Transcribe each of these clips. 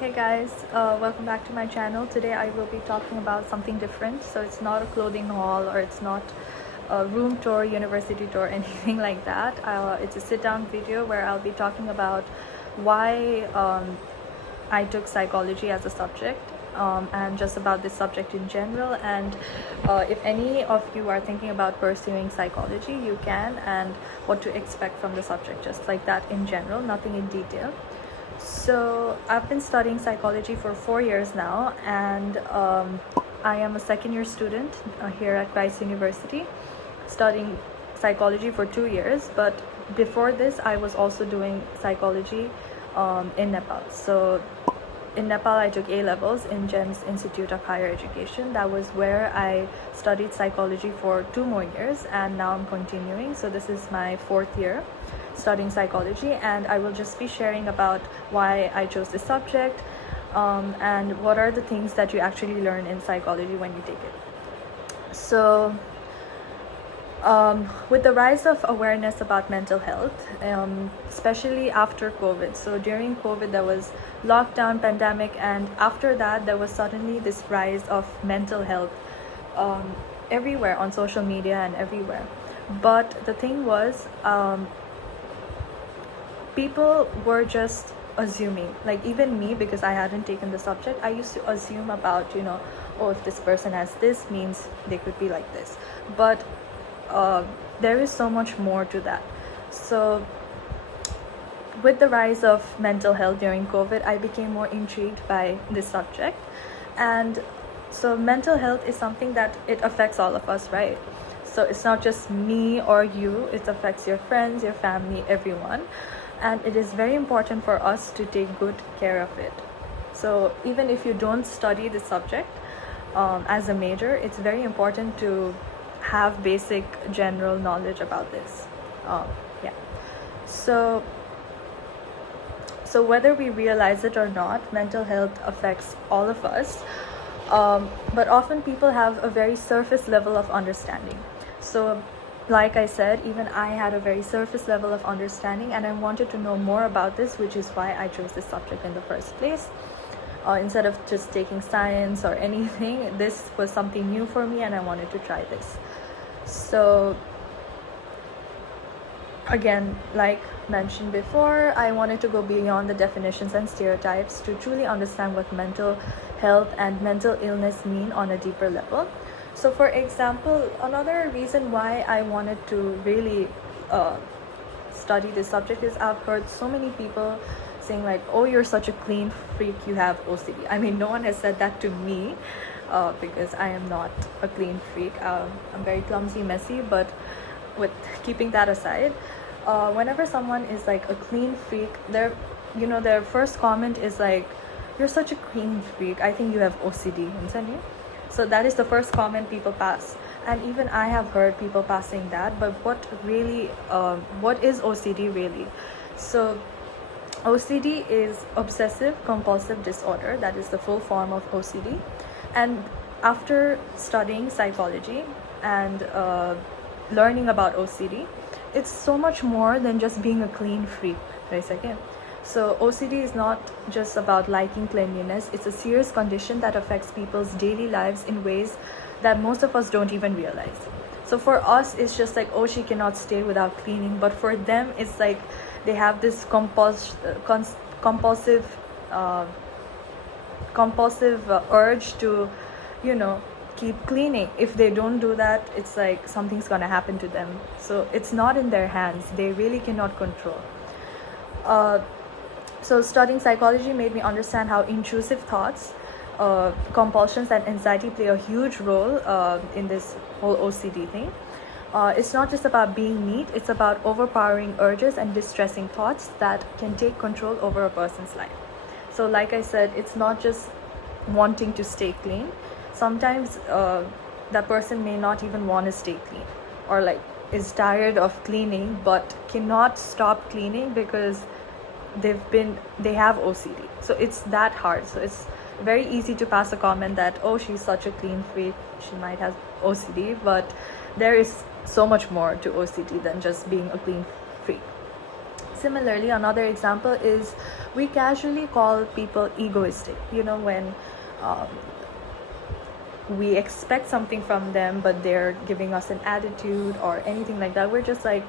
Hey guys, welcome back to my channel. Today I will be talking about something different. So it's not a clothing haul or it's not a room tour, university tour, anything like that. It's a sit down video where I'll be talking about why I took psychology as a subject, and just about this subject in general. And if any of you are thinking about pursuing psychology, you can, and what to expect from the subject, just like that in general, nothing in detail. So I've been studying psychology for 4 years now, and I am a second-year student here at Christ University, studying psychology for 2 years. But before this, I was also doing psychology in Nepal. So in Nepal, I took A levels in GEMS Institute of Higher Education. That was where I studied psychology for 2 more years, and now I'm continuing. So this is my 4th year studying psychology, and I will just be sharing about why I chose this subject, and what are the things that you actually learn in psychology when you take it. So with the rise of awareness about mental health, especially after COVID. So during COVID, there was lockdown, pandemic, and after that, there was suddenly this rise of mental health everywhere on social media and everywhere. But the thing was, people were just assuming, like even me, because I hadn't taken the subject, I used to assume about, oh, if this person has this, means they could be like this. But there is so much more to that. So with the rise of mental health during COVID, I became more intrigued by this subject. And so mental health is something that it affects all of us, right? So it's not just me or you, it affects your friends, your family, everyone. And it is very important for us to take good care of it. So even if you don't study the subject as a major, it's very important to have basic general knowledge about this. Yeah. So whether we realize it or not, mental health affects all of us. But often people have a very surface level of understanding. So like I said, even I had a very surface level of understanding, and I wanted to know more about this, which is why I chose this subject in the first place. Instead of just taking science or anything, this was something new for me, and I wanted to try this. So again, like mentioned before, I wanted to go beyond the definitions and stereotypes to truly understand what mental health and mental illness mean on a deeper level. So for example, another reason why I wanted to really study this subject is I've heard so many people saying like, oh, you're such a clean freak, you have OCD. I mean, no one has said that to me, because I am not a clean freak. I'm very clumsy, messy, but with keeping that aside, whenever someone is like a clean freak, their first comment is like, you're such a clean freak, I think you have OCD. So that is the first comment people pass, and even I have heard people passing that. But what is OCD really? So OCD is obsessive compulsive disorder. That is the full form of OCD. And after studying psychology and learning about OCD, it's so much more than just being a clean freak. Wait a second. So OCD is not just about liking cleanliness. It's a serious condition that affects people's daily lives in ways that most of us don't even realize. So for us, it's just like, oh, she cannot stay without cleaning. But for them, it's like they have this compulsive urge to, keep cleaning. If they don't do that, it's like something's gonna happen to them. So it's not in their hands. They really cannot control. So studying psychology made me understand how intrusive thoughts, compulsions, and anxiety play a huge role in this whole OCD thing. It's not just about being neat, it's about overpowering urges and distressing thoughts that can take control over a person's life. So like I said, it's not just wanting to stay clean. Sometimes that person may not even want to stay clean, or like is tired of cleaning but cannot stop cleaning because they have OCD. So it's that hard. So it's very easy to pass a comment that, oh, she's such a clean freak, she might have OCD. But there is so much more to OCD than just being a clean freak. Similarly, another example is we casually call people egoistic. When um, we expect something from them, but they're giving us an attitude or anything like that, we're just like,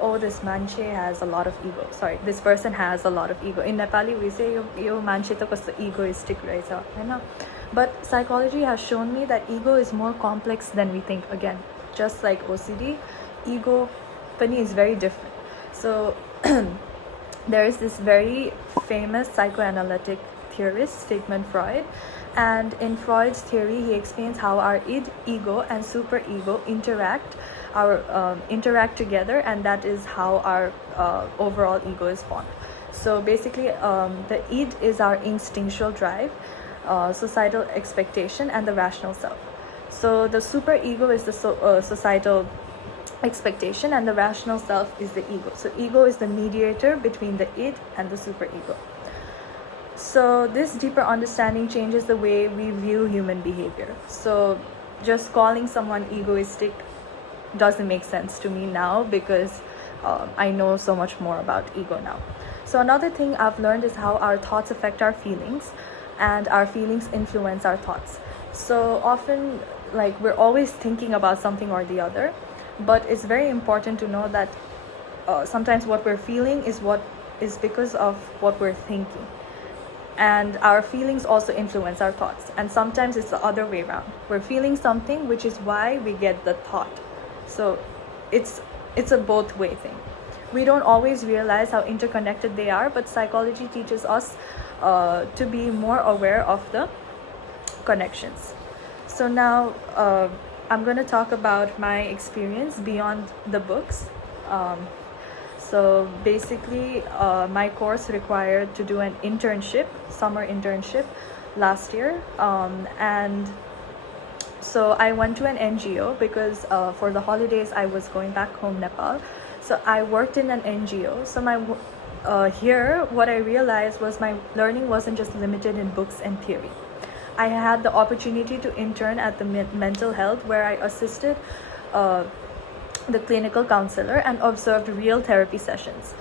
oh, this manche has a lot of ego. Sorry, this person has a lot of ego. In Nepali, we say, yo manche to kasto egoistic raisa, haina? But psychology has shown me that ego is more complex than we think. Again, just like OCD, ego pani is very different. So there is this very famous psychoanalytic theorist, Sigmund Freud, and in Freud's theory, he explains how our ego and superego interact together, and that is how our overall ego is formed. So basically, the id is our instinctual drive, societal expectation, and the rational self. So the superego is the societal expectation, and the rational self is the ego. So ego is the mediator between the id and the superego. So this deeper understanding changes the way we view human behavior. So just calling someone egoistic doesn't make sense to me now, because I know so much more about ego now. So another thing I've learned is how our thoughts affect our feelings, and our feelings influence our thoughts. So often, like, we're always thinking about something or the other, but it's very important to know that sometimes what we're feeling is because of what we're thinking, and our feelings also influence our thoughts. And sometimes it's the other way around, we're feeling something, which is why we get the thought. So it's a both way thing. We don't always realize how interconnected they are, but psychology teaches us to be more aware of the connections. So now I'm going to talk about my experience beyond the books. So basically, my course required to do an summer internship last year, and so I went to an NGO because for the holidays I was going back home, Nepal. So I worked in an NGO. So here what I realized was my learning wasn't just limited in books and theory. I had the opportunity to intern at the mental health, where I assisted the clinical counselor and observed real therapy sessions.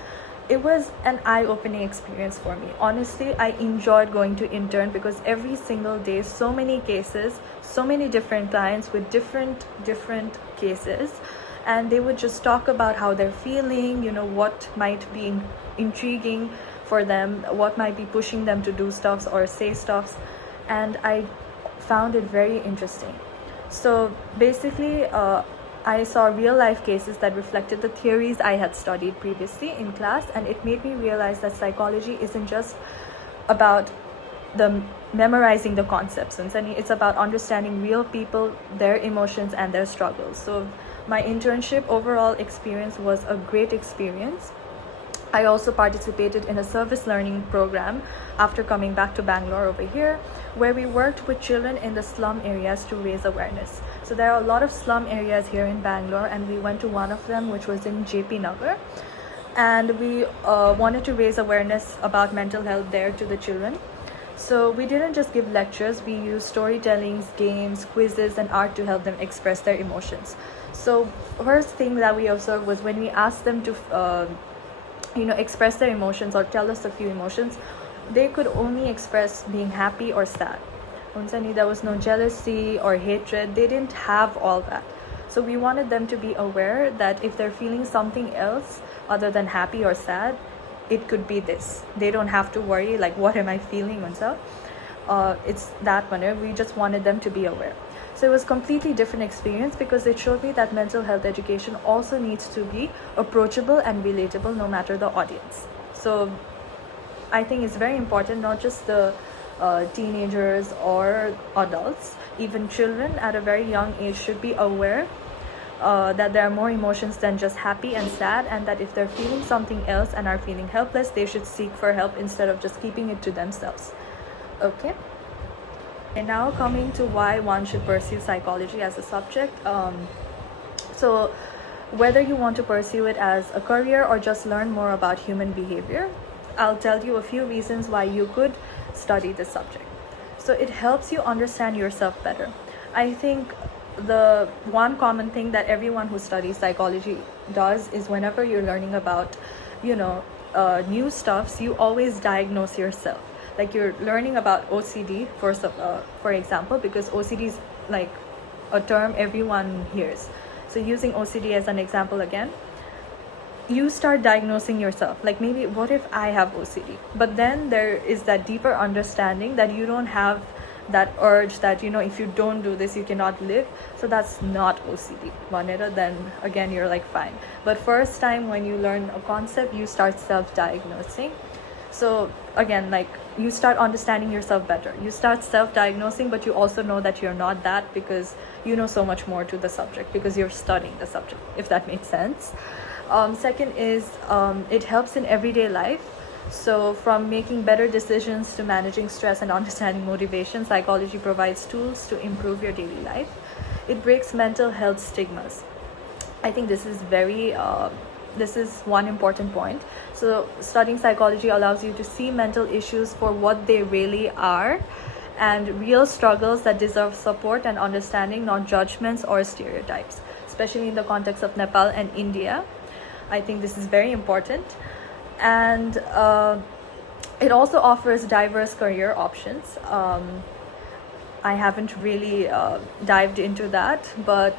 It was an eye-opening experience for me. Honestly, I enjoyed going to intern because every single day, so many cases, so many different clients with different cases, and they would just talk about how they're feeling, what might be intriguing for them, what might be pushing them to do stuffs or say stuffs, and I found it very interesting. So basically, I saw real life cases that reflected the theories I had studied previously in class, and it made me realize that psychology isn't just about memorizing the concepts, and it's about understanding real people, their emotions, and their struggles. So my internship overall experience was a great experience. I also participated in a service learning program after coming back to Bangalore over here, where we worked with children in the slum areas to raise awareness. So there are a lot of slum areas here in Bangalore, and we went to one of them, which was in JP Nagar, and we wanted to raise awareness about mental health there to the children. So we didn't just give lectures, we used storytellings, games, quizzes, and art to help them express their emotions. So first thing that we observed was when we asked them to express their emotions or tell us a few emotions, they could only express being happy or sad. There was no jealousy or hatred. They didn't have all that. So we wanted them to be aware that if they're feeling something else other than happy or sad, it could be this. They don't have to worry, like, what am I feeling? It's that manner. We just wanted them to be aware. So it was a completely different experience because it showed me that mental health education also needs to be approachable and relatable no matter the audience. So I think it's very important, not just the teenagers or adults, even children at a very young age should be aware that there are more emotions than just happy and sad, and that if they're feeling something else and are feeling helpless, they should seek for help instead of just keeping it to themselves. Okay. And now coming to why one should pursue psychology as a subject. So whether you want to pursue it as a career or just learn more about human behavior, I'll tell you a few reasons why you could study this subject. So it helps you understand yourself better. I think the one common thing that everyone who studies psychology does is whenever you're learning about new stuffs, you always diagnose yourself. Like you're learning about OCD for example, because OCD is like a term everyone hears. So using OCD as an example again, you start diagnosing yourself, like maybe what if I have OCD, but then there is that deeper understanding that you don't have that urge that, you know, if you don't do this you cannot live. So that's not OCD, Vanita. Then again you're like fine. But first time when you learn a concept, you start self-diagnosing. So again, like you start understanding yourself better, you start self-diagnosing, but you also know that you're not that, because you know so much more to the subject, because you're studying the subject, if that makes sense. Second is it helps in everyday life. So from making better decisions to managing stress and understanding motivation, psychology provides tools to improve your daily life. It breaks mental health stigmas. I think this is one important point. So studying psychology allows you to see mental issues for what they really are, and real struggles that deserve support and understanding, not judgments or stereotypes, especially in the context of Nepal and India. I think this is very important. And it also offers diverse career options. I haven't really dived into that, but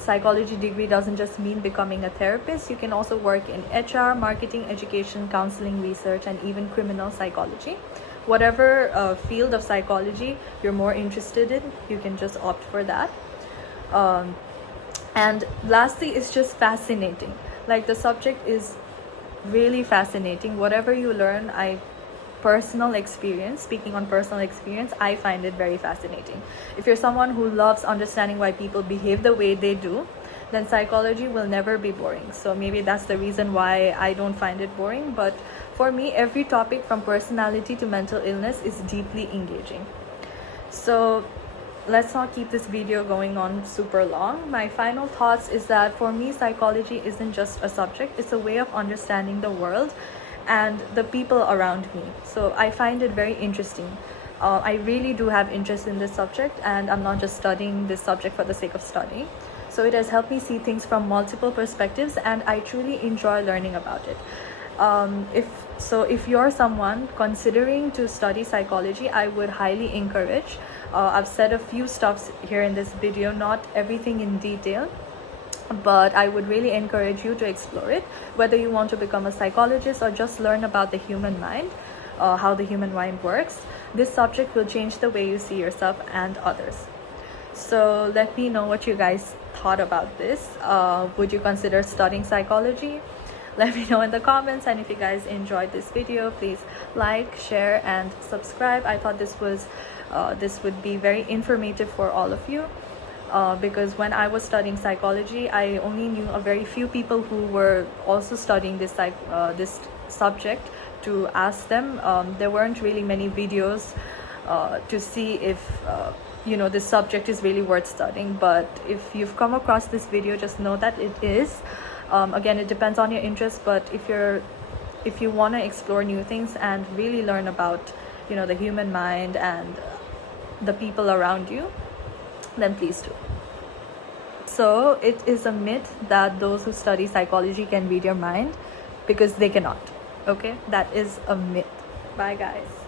psychology degree doesn't just mean becoming a therapist. You can also work in HR, marketing, education, counseling, research, and even criminal psychology. Whatever field of psychology you're more interested in, you can just opt for that. And lastly, it's just fascinating. Like the subject is really fascinating. Whatever you learn, speaking on personal experience, I find it very fascinating. If you're someone who loves understanding why people behave the way they do, then psychology will never be boring. So maybe that's the reason why I don't find it boring. But for me, every topic from personality to mental illness is deeply engaging. So let's not keep this video going on super long. My final thoughts is that for me, psychology isn't just a subject, it's a way of understanding the world and the people around me. So I find it very interesting. I really do have interest in this subject, and I'm not just studying this subject for the sake of studying. So it has helped me see things from multiple perspectives, and I truly enjoy learning about it. If you're someone considering to study psychology, I would highly encourage. I've said a few stuffs here in this video, not everything in detail, but I would really encourage you to explore it. Whether you want to become a psychologist or just learn about the human mind, how the human mind works, this subject will change the way you see yourself and others. So let me know what you guys thought about this. Would you consider studying psychology? Let me know in the comments. And if you guys enjoyed this video, please like, share, and subscribe. I thought this would be very informative for all of you, because when I was studying psychology, I only knew a very few people who were also studying this subject to ask them. There weren't really many videos to see if this subject is really worth studying. But if you've come across this video, just know that it is. Again, it depends on your interest, but if you want to explore new things and really learn about the human mind and the people around you, then please do. So it is a myth that those who study psychology can read your mind, because they cannot. Okay, that is a myth. Bye guys.